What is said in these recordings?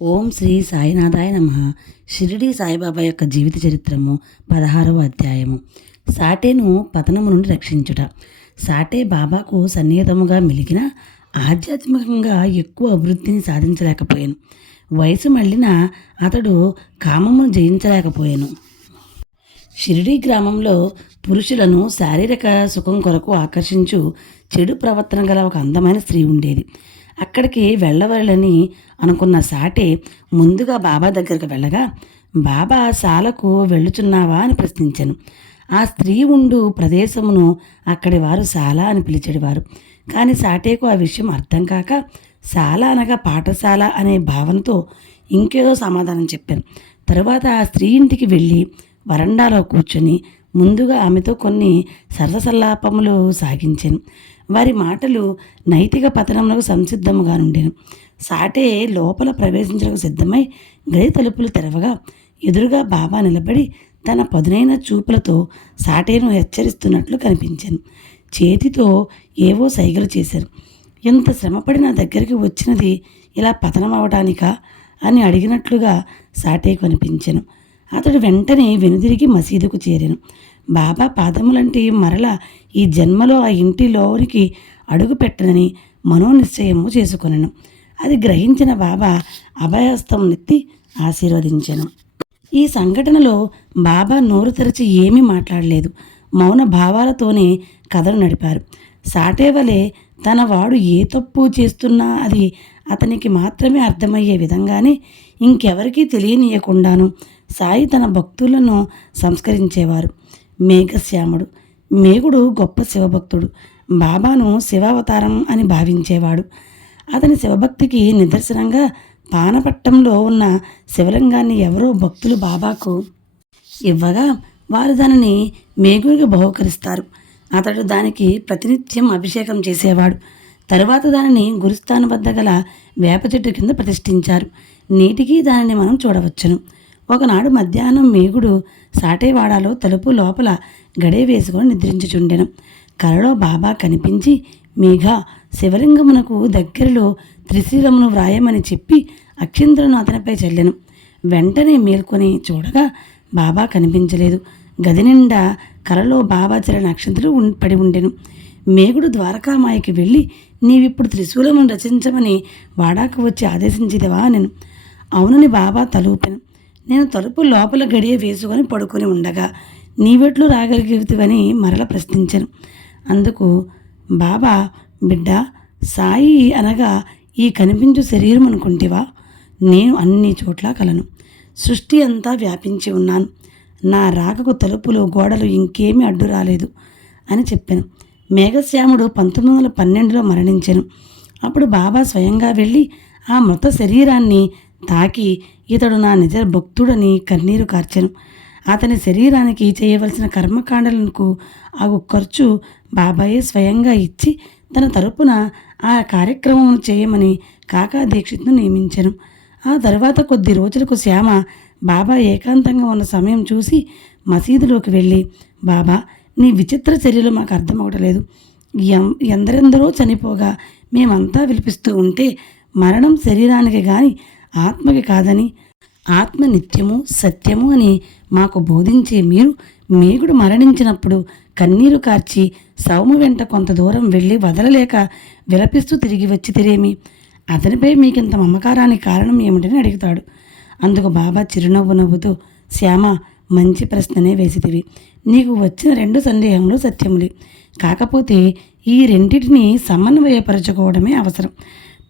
ఓం శ్రీ సాయినాథాయ నమ. షిరిడి సాయిబాబా యొక్క జీవిత చరిత్రము పదహారవ అధ్యాయము. సాటేను పతనము నుండి రక్షించుట. సాటే బాబాకు సన్నిహితముగా మెలిగిన ఆధ్యాత్మికంగా ఎక్కువ అభివృద్ధిని సాధించలేకపోయాను. వయసు మళ్ళిన అతడు కామమును జయించలేకపోయాను. షిరిడి గ్రామంలో పురుషులను శారీరక సుఖం కొరకు ఆకర్షించు చెడు ప్రవర్తన గల ఒక అందమైన స్త్రీ ఉండేది. అక్కడికి వెళ్ళవలని అనుకున్న సాటే ముందుగా బాబా దగ్గరకు వెళ్ళగా బాబా శాలకు వెళ్ళుచున్నావా? అని ప్రశ్నించాను. ఆ స్త్రీ ఉండు ప్రదేశమును అక్కడి వారు శాల అని పిలిచేవారు. కానీ సాటేకు ఆ విషయం అర్థం కాక శాల అనగా పాఠశాల అనే భావనతో ఇంకేదో సమాధానం చెప్పాను. తరువాత ఆ స్త్రీ ఇంటికి వెళ్ళి వరండాలో కూర్చొని ముందుగా ఆమెతో కొన్ని సరసల్లాపములు సాగించాను. వారి మాటలు నైతిక పతనములకు సంసిద్ధముగా నుండెను. సాటే లోపల ప్రవేశించడానికి సిద్ధమై గది తలుపులు తెరవగా ఎదురుగా బాబా నిలబడి తన పదునైన చూపులతో సాటేను హెచ్చరిస్తున్నట్లు కనిపించాను. చేతితో ఏవో సైగలు చేశారు. ఎంత శ్రమపడి నా దగ్గరికి వచ్చినది ఇలా పతనం అవడానికా అని అడిగినట్లుగా సాటే కనిపించాను. అతడు వెంటనే వెనుదిరిగి మసీదుకు చేరాను. బాబా పాదములంటి మరల ఈ జన్మలో ఆ ఇంటిలోనికి అడుగు పెట్టనని మనోనిశ్చయము చేసుకొనను. అది గ్రహించిన బాబా అభయస్తం నెత్తి ఆశీర్వదించాను. ఈ సంఘటనలో బాబా నోరు తెరిచి ఏమీ మాట్లాడలేదు. మౌన భావాలతోనే కథను నడిపారు. సాటేవలే తన వాడు ఏ తప్పు చేస్తున్నా అది అతనికి మాత్రమే అర్థమయ్యే విధంగానే ఇంకెవరికీ తెలియనీయకుండాను సాయి తన భక్తులను సంస్కరించేవారు. మేఘశ్యాముడు. మేఘుడు గొప్ప శివభక్తుడు. బాబాను శివావతారం అని భావించేవాడు. అతని శివభక్తికి నిదర్శనంగా పానపట్టంలో ఉన్న శివలింగాన్ని ఎవరో భక్తులు బాబాకు ఇవ్వగా వారు దానిని మేఘుడికి బహుకరిస్తారు. అతడు దానికి ప్రతినిత్యం అభిషేకం చేసేవాడు. తరువాత దానిని గురుస్థానం వద్ద గల వేప చెట్టు కింద ప్రతిష్ఠించారు. నేటికి దానిని మనం చూడవచ్చును. ఒకనాడు మధ్యాహ్నం మేగుడు సాటేవాడాలో తలుపు లోపల గడే వేసుకొని నిద్రించుచుండెను. కలలో బాబా కనిపించి మేఘ శివలింగమునకు దగ్గరలో త్రిశీలమును వ్రాయమని చెప్పి అక్షింతలను అతనిపై చల్లెను. వెంటనే మేల్కొని చూడగా బాబా కనిపించలేదు. గది నిండా కలలో బాబా చల్లిన అక్షంతలు పడి ఉండెను. మేగుడు ద్వారకామాయకి వెళ్ళి నీవిప్పుడు త్రిశూలమును రచించమని వాడాకు వచ్చి ఆదేశించిదవా నేను అవునని బాబా తలూపెను. నేను తలుపు లోపల గడియ వేసుకొని పడుకొని ఉండగా నీవెట్లు రాగలిగితివని మరల ప్రశ్నించాను. అందుకు బాబా బిడ్డ సాయి అనగా ఈ కనిపించు శరీరం అనుకుంటివా? నేను అన్ని చోట్ల కలను. సృష్టి అంతా వ్యాపించి ఉన్నాను. నా రాకకు తలుపులు గోడలు ఇంకేమీ అడ్డు రాలేదు అని చెప్పాను. మేఘశ్యాముడు పంతొమ్మిది వందల పన్నెండులో మరణించాను. అప్పుడు బాబా స్వయంగా వెళ్ళి ఆ మృత శరీరాన్ని తాకి ఇతడు నా నిజ భక్తుడని కన్నీరు కార్చెను. అతని శరీరానికి చేయవలసిన కర్మకాండలకు ఆగు ఖర్చు బాబాయే స్వయంగా ఇచ్చి తన తరపున ఆ కార్యక్రమం చేయమని కాకా దీక్షిత్ను నియమించాను. ఆ తర్వాత కొద్ది రోజులకు శ్యామ బాబా ఏకాంతంగా ఉన్న సమయం చూసి మసీదులోకి వెళ్ళి బాబా నీ విచిత్ర చర్యలు మాకు అర్థమవటలేదు. ఎం ఎందరెందరో చనిపోగా మేమంతా విలిపిస్తూ ఉంటే మరణం శరీరానికి కానీ ఆత్మకి కాదని ఆత్మ నిత్యము సత్యము అని మాకు బోధించే మీరు మేగుడు మరణించినప్పుడు కన్నీరు కార్చి సౌము వెంట కొంత దూరం వెళ్ళి వదలలేక విలపిస్తూ తిరిగి వచ్చి తిరేమి. అతనిపై మీకింత మమకారానికి కారణం ఏమిటని అడుగుతాడు. అందుకు బాబా చిరునవ్వు నవ్వుతూ శ్యామ మంచి ప్రశ్ననే వేసితివి. నీకు వచ్చిన రెండు సందేహములు సత్యములే. కాకపోతే ఈ రెండింటిని సమన్వయపరచుకోవడమే అవసరం.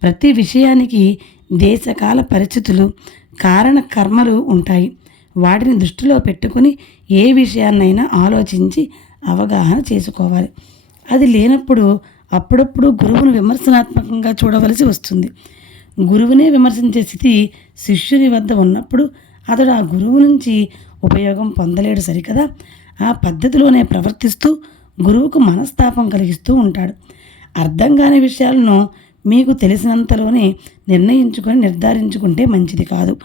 ప్రతి విషయానికి దేశకాల పరిస్థితులు కారణ కర్మలు ఉంటాయి. వాటిని దృష్టిలో పెట్టుకుని ఏ విషయాన్నైనా ఆలోచించి అవగాహన చేసుకోవాలి. అది లేనప్పుడు అప్పుడప్పుడు గురువును విమర్శనాత్మకంగా చూడవలసి వస్తుంది. గురువునే విమర్శించే స్థితి శిష్యుని వద్ద ఉన్నప్పుడు అతడు ఆ గురువు నుంచి ఉపయోగం పొందలేడు సరికదా? ఆ పద్ధతిలోనే ప్రవర్తిస్తూ గురువుకు మనస్తాపం కలిగిస్తూ ఉంటాడు. అర్థం కాని విషయాలను మీకు తెలిసినంతలోనే నిర్ణయించుకొని నిర్ధారించుకుంటే మంచిది కాదు.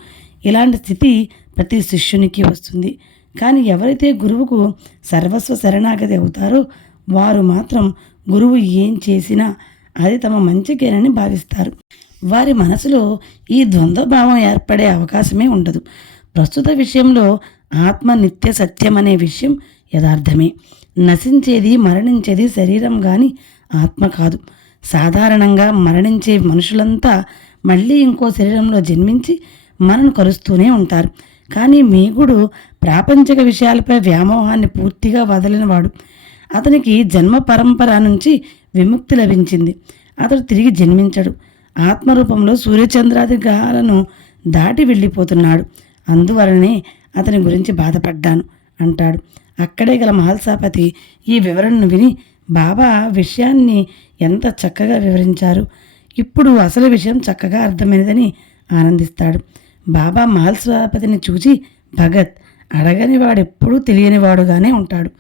ఇలాంటి స్థితి ప్రతి శిష్యునికి వస్తుంది. కానీ ఎవరైతే గురువుకు సర్వస్వ శరణాగతి అవుతారో వారు మాత్రం గురువు ఏం చేసినా అది తమ మంచికేనని భావిస్తారు. వారి మనసులో ఈ ద్వంద్వభావం ఏర్పడే అవకాశమే ఉండదు. ప్రస్తుత విషయంలో ఆత్మ నిత్య సత్యం అనే విషయం యథార్థమే. నశించేది మరణించేది శరీరం కానీ ఆత్మ కాదు. సాధారణంగా మరణించే మనుషులంతా మళ్ళీ ఇంకో శరీరంలో జన్మించి మనను కలుస్తూనే ఉంటారు. కానీ మీగుడు ప్రాపంచిక విషయాలపై వ్యామోహాన్ని పూర్తిగా వదలినవాడు. అతనికి జన్మ పరంపర నుంచి విముక్తి లభించింది. అతడు తిరిగి జన్మించడు. ఆత్మరూపంలో సూర్యచంద్రాది గ్రహాలను దాటి వెళ్ళిపోతున్నాడు. అందువలనే అతని గురించి బాధపడ్డాను అంటాడు. అక్కడే గల మహల్సాపతి ఈ వివరణను విని బాబా విషయాన్ని ఎంత చక్కగా వివరించారు. ఇప్పుడు అసలు విషయం చక్కగా అర్థమైనదని ఆనందిస్తాడు. బాబా మహల్స్వాపతిని చూచి భగత్ అడగని వాడెప్పుడూ తెలియనివాడుగానే ఉంటాడు.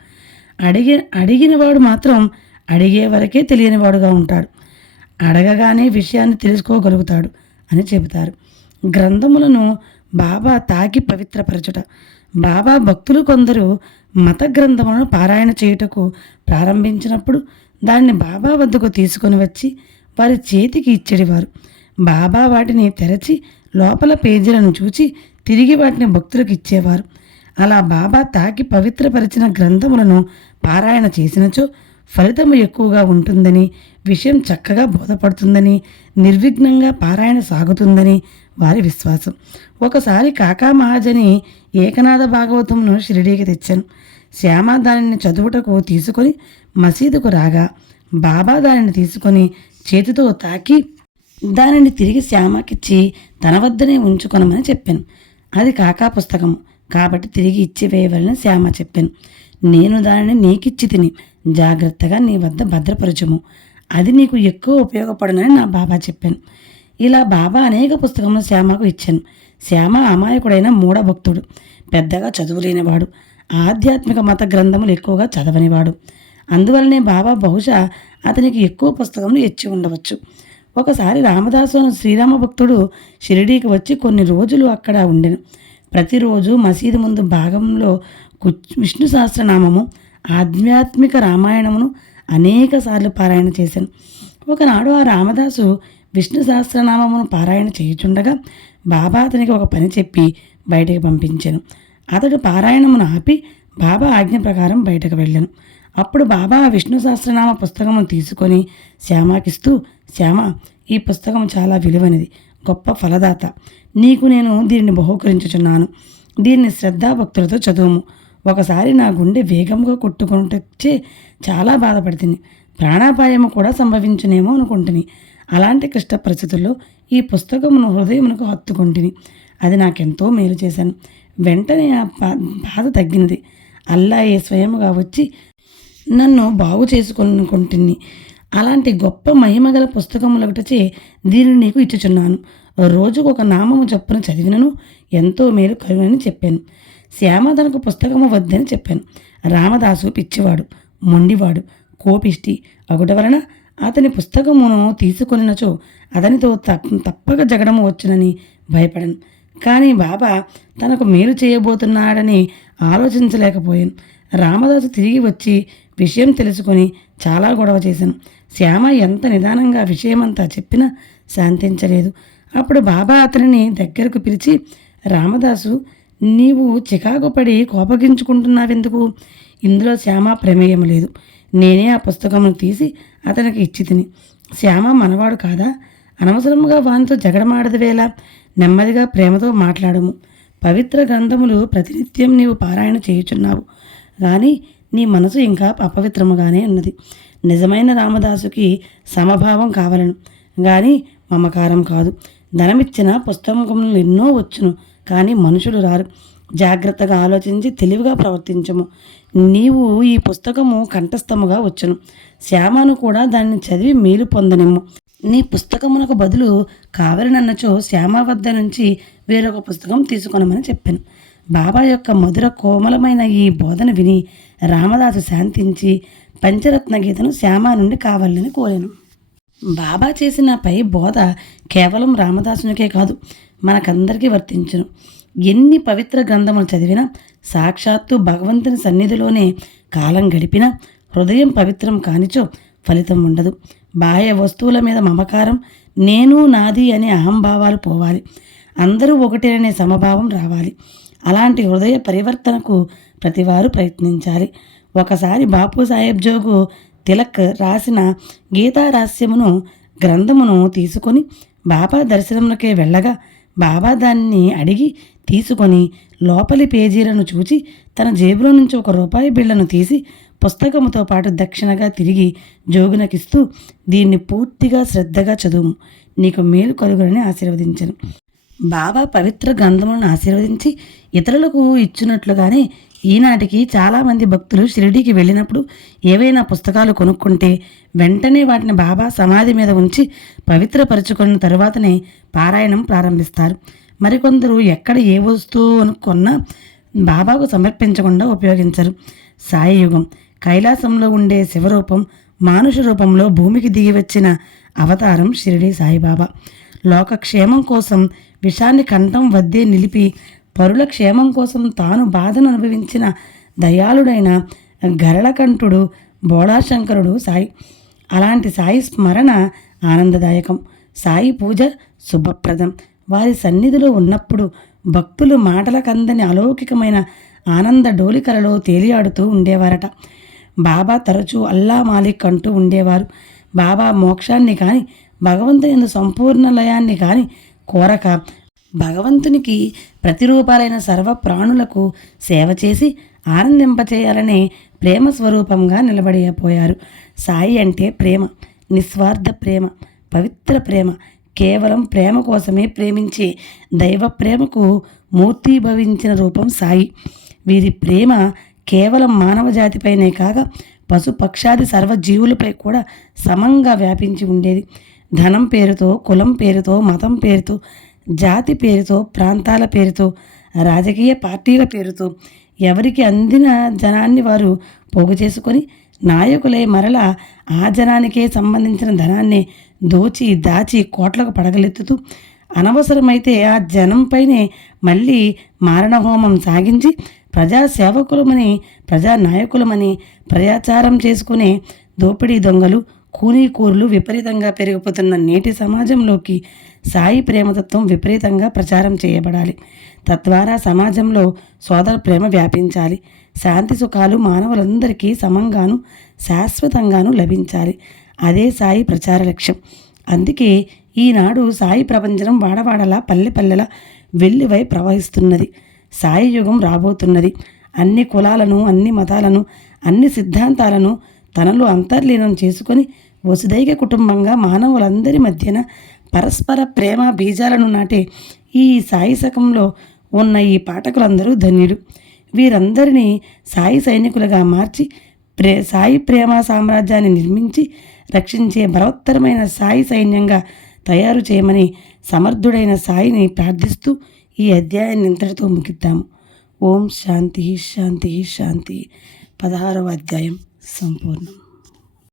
అడిగి అడిగినవాడు మాత్రం అడిగే వరకే తెలియనివాడుగా ఉంటాడు. అడగగానే విషయాన్ని తెలుసుకోగలుగుతాడు అని చెబుతారు. గ్రంథములను బాబా తాకి పవిత్రపరచుట. బాబా భక్తులు కొందరు మత గ్రంథములను పారాయణ చేయుటకు ప్రారంభించినప్పుడు దాన్ని బాబా వద్దకు తీసుకొని వచ్చి వారి చేతికి ఇచ్చేవారు బాబా వాటిని తెరచి లోపల పేజీలను చూచి తిరిగి వాటిని భక్తులకు ఇచ్చేవారు. అలా బాబా తాకి పవిత్రపరిచిన గ్రంథములను పారాయణ చేసినచో ఫలితము ఎక్కువగా ఉంటుందని విషయం చక్కగా బోధపడుతుందని నిర్విఘ్నంగా పారాయణ సాగుతుందని వారి విశ్వాసం. ఒకసారి కాకా మహాజని ఏకనాథ భాగవతంను షిరిడీకి తెచ్చాను. శ్యామ దానిని చదువుటకు తీసుకొని మసీదుకు రాగా బాబా దానిని తీసుకొని చేతితో తాకి దానిని తిరిగి శ్యామకిచ్చి తన వద్దనే ఉంచుకొనమని చెప్పాను. అది కాకా పుస్తకం కాబట్టి తిరిగి ఇచ్చివేయవలని శ్యామ చెప్పాను. నేను దానిని నీకిచ్చి తిని. జాగ్రత్తగా నీ వద్ద భద్రపరచము. అది నీకు ఎక్కువ ఉపయోగపడునని నా బాబా చెప్పాను. ఇలా బాబా అనేక పుస్తకములు శ్యామకు ఇచ్చాను. శ్యామ అమాయకుడైన మూఢభక్తుడు. పెద్దగా చదువులేనివాడు. ఆధ్యాత్మిక మత గ్రంథములు ఎక్కువగా చదవనివాడు. అందువలనే బాబా బహుశా అతనికి ఎక్కువ పుస్తకములు ఇచ్చి ఉండవచ్చు. ఒకసారి రామదాసు శ్రీరామ భక్తుడు షిరిడీకి వచ్చి కొన్ని రోజులు అక్కడ ఉండెను. ప్రతిరోజు మసీదు ముందు భాగంలో విష్ణు సహస్రనామము ఆధ్యాత్మిక రామాయణమును అనేక సార్లు పారాయణ చేశాను. ఒకనాడు ఆ రామదాసు విష్ణు సహస్రనామమును పారాయణ చేయుచుండగా బాబా అతనికి ఒక పని చెప్పి బయటికి పంపించాను. అతడు పారాయణమును ఆపి బాబా ఆజ్ఞ ప్రకారం బయటకు వెళ్ళాను. అప్పుడు బాబా విష్ణు సహస్రనామ పుస్తకమును తీసుకొని శ్యామాకిస్తూ శ్యామ ఈ పుస్తకం చాలా విలువైనది గొప్ప ఫలదాత. నీకు నేను దీనిని బహుకరించుచున్నాను. దీన్ని శ్రద్ధాభక్తులతో చదువుము. ఒకసారి నా గుండె వేగంగా కొట్టుకుంటే చాలా బాధపడుతుంది. ప్రాణాపాయము కూడా సంభవించునేమో అనుకుంటుని. అలాంటి క్లిష్ట పరిస్థితుల్లో ఈ పుస్తకమును హృదయమునకు హత్తుకుంటుని. అది నాకెంతో మేలు చేశాను. వెంటనే ఆ బాధ తగ్గినది. అల్లాయే స్వయముగా వచ్చి నన్ను బాగు చేసుకొనుకుంటుని. అలాంటి గొప్ప మహిమగల పుస్తకములొకటచే దీనిని నీకు ఇచ్చుచున్నాను. రోజుకు ఒక నామము చొప్పున చదివినను. ఎంతో మేలు కలుగునని చెప్పాను. శ్యామ తనకు పుస్తకము వద్దని చెప్పాను. రామదాసు పిచ్చివాడు మొండివాడు కోపిష్టి అగుట వలన అతని పుస్తకమును తీసుకొనినచో అతనితో తప్ప తప్పక జగడము వచ్చునని భయపడను. కానీ బాబా తనకు మేలు చేయబోతున్నాడని ఆలోచించలేకపోయాను. రామదాసు తిరిగి వచ్చి విషయం తెలుసుకొని చాలా గొడవ చేశాను. శ్యామ ఎంత నిదానంగా విషయమంతా చెప్పినా శాంతించలేదు. అప్పుడు బాబా అతనిని దగ్గరకు పిలిచి రామదాసు నీవు చికాకు పడి కోపగించుకుంటున్నావెందుకు? ఇందులో శ్యామ ప్రమేయం లేదు. నేనే ఆ పుస్తకమును తీసి అతనికి ఇచ్చి తిని. శ్యామ మనవాడు కాదా? అనవసరముగా వానితో జగడమాడదు వేళ నెమ్మదిగా ప్రేమతో మాట్లాడము. పవిత్ర గ్రంథములు ప్రతినిత్యం నీవు పారాయణ చేయుచున్నావు. కానీ నీ మనసు ఇంకా అపవిత్రముగానే ఉన్నది. నిజమైన రామదాసుకి సమభావం కావలను. కానీ మమకారం కాదు. ధనమిచ్చిన పుస్తకములు ఎన్నో వచ్చును. కానీ మనుషులు రారు. జాగ్రత్తగా ఆలోచించి తెలివిగా ప్రవర్తించము. నీవు ఈ పుస్తకము కంఠస్థముగా వచ్చును. శ్యామను కూడా దాన్ని చదివి మేలు పొందనిమ్ము. నీ పుస్తకమునకు బదులు కావలనన్నచో శ్యామ వద్ద నుంచి వేరొక పుస్తకం తీసుకునమని చెప్పాను. బాబా యొక్క మధుర కోమలమైన ఈ బోధన విని రామదాసు శాంతించి పంచరత్న గీతను శ్యామ నుండి కావాలని కోరాను. బాబా చేసిన పై బోధ కేవలం రామదాసునికే కాదు మనకందరికీ వర్తించును. ఎన్ని పవిత్ర గ్రంథములు చదివినా సాక్షాత్తు భగవంతుని సన్నిధిలోనే కాలం గడిపినా హృదయం పవిత్రం కానిచో ఫలితం ఉండదు. బాహ్య వస్తువుల మీద మమకారం నేను నాది అనే అహంభావాలు పోవాలి. అందరూ ఒకటే అనే సమభావం రావాలి. అలాంటి హృదయ పరివర్తనకు ప్రతివారు ప్రయత్నించాలి. ఒకసారి బాపు సాహెబ్ జోగు తిలక్ రాసిన గీతారాస్యమును గ్రంథమును తీసుకొని బాబా దర్శనంలోకే వెళ్ళగా బాబా దాన్ని అడిగి తీసుకొని లోపలి పేజీలను చూచి తన జేబులో నుంచి ఒక రూపాయి బిళ్ళను తీసి పుస్తకముతో పాటు దక్షిణగా తిరిగి జోగునకిస్తూ దీన్ని పూర్తిగా శ్రద్ధగా చదువు నీకు మేలు కలుగునని ఆశీర్వదించను. బాబా పవిత్ర గ్రంథములను ఆశీర్వదించి ఇతరులకు ఇచ్చినట్లుగానే ఈనాటికి చాలామంది భక్తులు షిరిడీకి వెళ్ళినప్పుడు ఏవైనా పుస్తకాలు కొనుక్కుంటే వెంటనే వాటిని బాబా సమాధి మీద ఉంచి పవిత్రపరుచుకున్న తరువాతనే పారాయణం ప్రారంభిస్తారు. మరికొందరు ఎక్కడ ఏ వస్తువు కొన్నా బాబాకు సమర్పించకుండా ఉపయోగించరు. సాయియుగం. కైలాసంలో ఉండే శివరూపం మానుష రూపంలో భూమికి దిగి వచ్చిన అవతారం షిరిడి సాయిబాబా. లోకక్షేమం కోసం విషాన్ని కంఠం వద్దే నిలిపి పరుల క్షేమం కోసం తాను బాధను అనుభవించిన దయాళుడైన గరళకంఠుడు బోళాశంకరుడు సాయి. అలాంటి సాయి స్మరణ ఆనందదాయకం. సాయి పూజ శుభప్రదం. వారి సన్నిధిలో ఉన్నప్పుడు భక్తులు మాటలకందని అలౌకికమైన ఆనంద డోలికలలో తేలియాడుతూ ఉండేవారట. బాబా తరచూ అల్లా మాలిక్ అంటూ ఉండేవారు. బాబా మోక్షాన్ని కానీ భగవంతుని సంపూర్ణ లయాన్ని కానీ కోరక భగవంతునికి ప్రతిరూపాలైన సర్వ ప్రాణులకు సేవ చేసి ఆనందింపచేయాలనే ప్రేమ స్వరూపంగా నిలబడిపోయారు సాయి అంటే ప్రేమ నిస్వార్థ ప్రేమ పవిత్ర ప్రేమ కేవలం ప్రేమ కోసమే ప్రేమించే దైవ ప్రేమకు మూర్తిభవించిన రూపం సాయి. వీరి ప్రేమ కేవలం మానవ జాతిపైనే కాక పశుపక్షాది సర్వజీవులపై కూడా సమంగా వ్యాపించి ఉండేది. ధనం పేరుతో కులం పేరుతో మతం పేరుతో జాతి పేరుతో ప్రాంతాల పేరుతో రాజకీయ పార్టీల పేరుతో ఎవరికి అందిన జనాన్ని వారు పోగు చేసుకొని నాయకులే మరల ఆ జనానికే సంబంధించిన ధనాన్ని దోచి దాచి కోట్లకు పడగలెత్తుతూ అనవసరమైతే ఆ జనంపైనే మళ్ళీ మారణహోమం సాగించి ప్రజా సేవకులమని ప్రజా నాయకులమని ప్రజాచారం చేసుకునే దోపిడీ దొంగలు కూనీకూరులు విపరీతంగా పెరిగిపోతున్న నేటి సమాజంలోకి సాయి ప్రేమతత్వం విపరీతంగా ప్రచారం చేయబడాలి. తద్వారా సమాజంలో సోదర ప్రేమ వ్యాపించాలి. శాంతి సుఖాలు మానవులందరికీ సమంగాను శాశ్వతంగాను లభించాలి. అదే సాయి ప్రచార లక్ష్యం. అందుకే ఈనాడు సాయి ప్రపంచం వాడవాడలా పల్లె పల్లెల వెల్లివై ప్రవహిస్తున్నది. సాయి యుగం రాబోతున్నది. అన్ని కులాలను అన్ని మతాలను అన్ని సిద్ధాంతాలను తనలో అంతర్లీనం చేసుకొని వసుదైక కుటుంబంగా మానవులందరి మధ్యన పరస్పర ప్రేమ బీజాలను నాటే ఈ సాయి శకంలో ఉన్న ఈ పాఠకులందరూ ధన్యులు. వీరందరినీ సాయి సైనికులుగా మార్చి ప్రే సాయి ప్రేమ సామ్రాజ్యాన్ని నిర్మించి రక్షించే బలవత్తరమైన సాయి సైన్యంగా తయారు చేయమని సమర్థుడైన సాయిని ప్రార్థిస్తూ ఈ అధ్యాయాన్ని ఇంతటితో ముగిద్దాము. ఓం శాంతి శాంతి శాంతి. పదహారవ అధ్యాయం. సంపూర్ణం